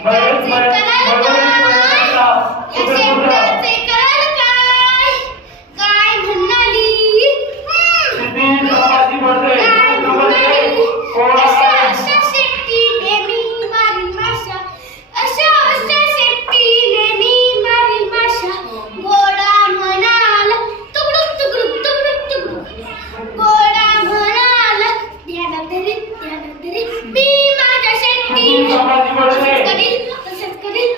शेतकऱ्याचे करायला काय या शेतकऱ्याचे करायला काय काय म्हणाली अशा अशा शेतीने मी मारी माशा अशा अशा शेतीने मी मारी माशा घोडा म्हणाला तुकडुक तुकडुक तुकडुक तुकडुक घोडा म्हणाला ध्यानात धरी मी माझ्या शेतीने तसंच करील